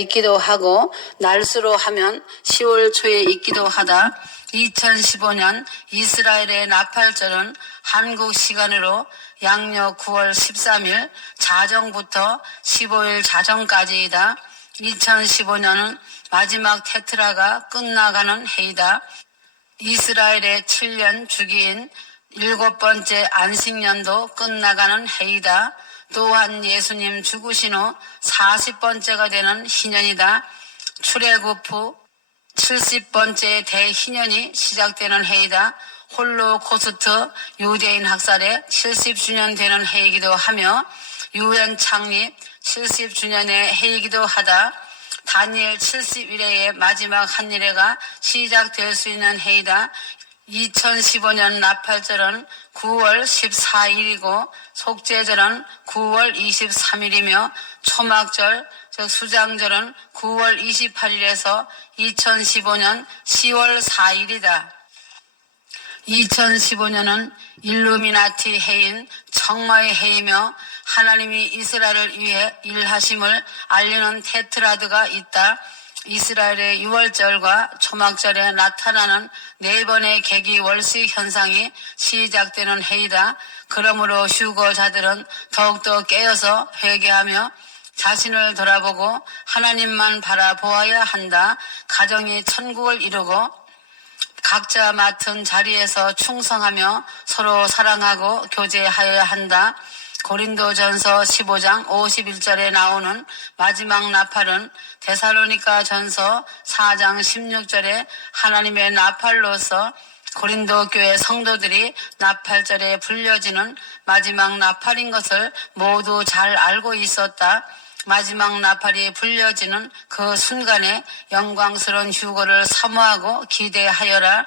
있기도 하고 날수로 하면 10월 초에 있기도 하다. 2015년 이스라엘의 나팔절은 한국 시간으로 양력 9월 13일 자정부터 15일 자정까지이다. 2015년은 마지막 테트라가 끝나가는 해이다. 이스라엘의 7년 주기인 7번째 안식년도 끝나가는 해이다. 또한 예수님 죽으신 후 40번째가 되는 희년이다. 출애굽 후 70번째 대희년이 시작되는 해이다. 홀로코스트 유대인 학살의 70주년 되는 해이기도 하며 유엔 창립 70주년의 해이기도 하다. 다니엘 70일의 마지막 한 일회가 시작될 수 있는 해이다. 2015년 나팔절은 9월 14일이고 속죄절은 9월 23일이며 초막절 즉 수장절은 9월 28일에서 2015년 10월 4일이다. 2015년은 일루미나티 해인 청마의 해이며 하나님이 이스라엘을 위해 일하심을 알리는 테트라드가 있다. 이스라엘의 유월절과 초막절에 나타나는 4번의 계기월식 현상이 시작되는 해이다. 그러므로 휴거자들은 더욱더 깨어서 회개하며 자신을 돌아보고 하나님만 바라보아야 한다. 가정이 천국을 이루고 각자 맡은 자리에서 충성하며 서로 사랑하고 교제하여야 한다. 고린도전서 15장 51절에 나오는 마지막 나팔은 데살로니가 전서 4장 16절에 하나님의 나팔로서 고린도 교회 성도들이 나팔절에 불려지는 마지막 나팔인 것을 모두 잘 알고 있었다. 마지막 나팔이 불려지는 그 순간에 영광스러운 휴거를 사모하고 기대하여라.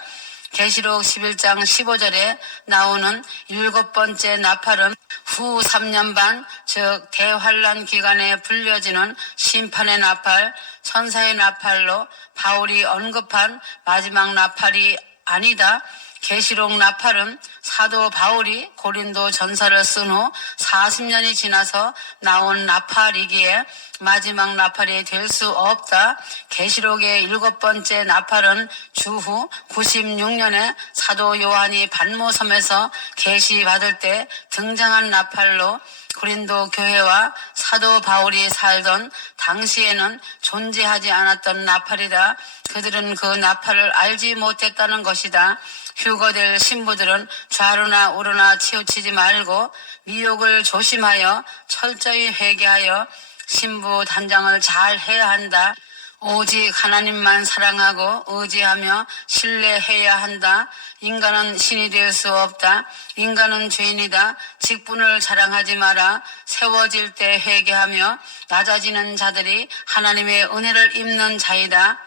계시록 11장 15절에 나오는 7번째 나팔은 후 3년 반, 즉 대환란 기간에 불려지는 심판의 나팔, 천사의 나팔로 바울이 언급한 마지막 나팔이 아니다. 계시록 나팔은 사도 바울이 고린도 전서를 쓴 후 40년이 지나서 나온 나팔이기에 마지막 나팔이 될 수 없다. 계시록의 7번째 나팔은 주후 96년에 사도 요한이 반모섬에서 계시받을 때 등장한 나팔로 고린도 교회와 사도 바울이 살던 당시에는 존재하지 않았던 나팔이다. 그들은 그 나팔을 알지 못했다는 것이다. 휴거될 신부들은 좌로나 우로나 치우치지 말고 미혹을 조심하여 철저히 회개하여 신부 단장을 잘 해야 한다. 오직 하나님만 사랑하고 의지하며 신뢰해야 한다. 인간은 신이 될 수 없다. 인간은 죄인이다. 직분을 자랑하지 마라. 세워질 때 회개하며 낮아지는 자들이 하나님의 은혜를 입는 자이다.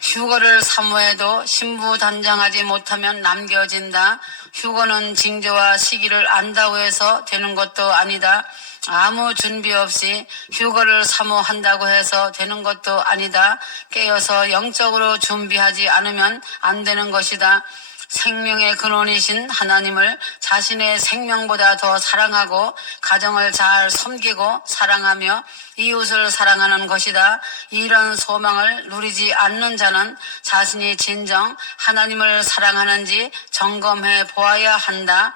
휴거를 사모해도 신부 단장하지 못하면 남겨진다. 휴거는 징조와 시기를 안다고 해서 되는 것도 아니다. 아무 준비 없이 휴거를 사모한다고 해서 되는 것도 아니다. 깨어서 영적으로 준비하지 않으면 안 되는 것이다. 생명의 근원이신 하나님을 자신의 생명보다 더 사랑하고 가정을 잘 섬기고 사랑하며 이웃을 사랑하는 것이다. 이런 소망을 누리지 않는 자는 자신이 진정 하나님을 사랑하는지 점검해 보아야 한다.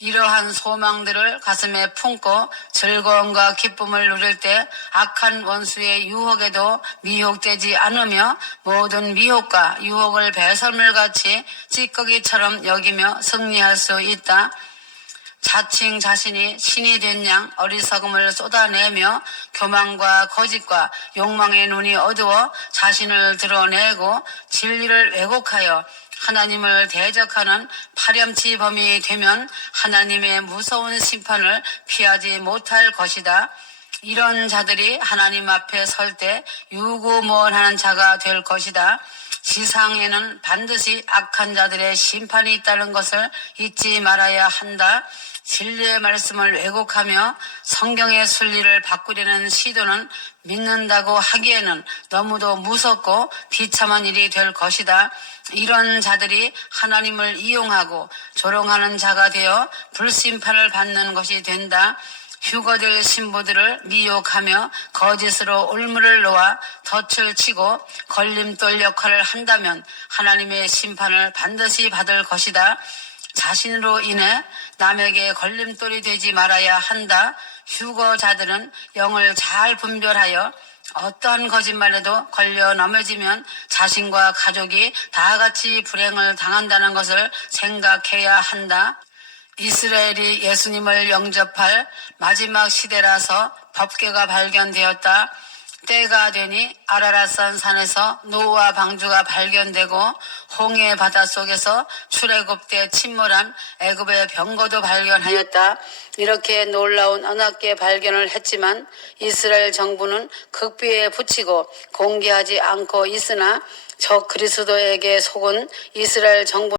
이러한 소망들을 가슴에 품고 즐거움과 기쁨을 누릴 때 악한 원수의 유혹에도 미혹되지 않으며 모든 미혹과 유혹을 배설물같이 찌꺼기처럼 여기며 승리할 수 있다. 자칭 자신이 신이 된 양 어리석음을 쏟아내며 교만과 거짓과 욕망의 눈이 어두워 자신을 드러내고 진리를 왜곡하여 하나님을 대적하는 파렴치범이 되면 하나님의 무서운 심판을 피하지 못할 것이다. 이런 자들이 하나님 앞에 설 때 유구무원하는 자가 될 것이다. 지상에는 반드시 악한 자들의 심판이 있다는 것을 잊지 말아야 한다. 진리의 말씀을 왜곡하며 성경의 순리를 바꾸려는 시도는 믿는다고 하기에는 너무도 무섭고 비참한 일이 될 것이다. 이런 자들이 하나님을 이용하고 조롱하는 자가 되어 불심판을 받는 것이 된다. 휴거될 신부들을 미혹하며 거짓으로 올무를 놓아 덫을 치고 걸림돌 역할을 한다면 하나님의 심판을 반드시 받을 것이다. 자신으로 인해 남에게 걸림돌이 되지 말아야 한다. 휴거자들은 영을 잘 분별하여 어떠한 거짓말에도 걸려 넘어지면 자신과 가족이 다 같이 불행을 당한다는 것을 생각해야 한다. 이스라엘이 예수님을 영접할 마지막 시대라서 법궤가 발견되었다. 때가 되니 아라랏산 산에서 노아 방주가 발견되고 홍해 바닷속에서 출애굽때 침몰한 애굽의 병거도 발견하였다. 이렇게 놀라운 언약궤 발견을 했지만 이스라엘 정부는 극비에 붙이고 공개하지 않고 있으나 적 그리스도에게 속은 이스라엘 정부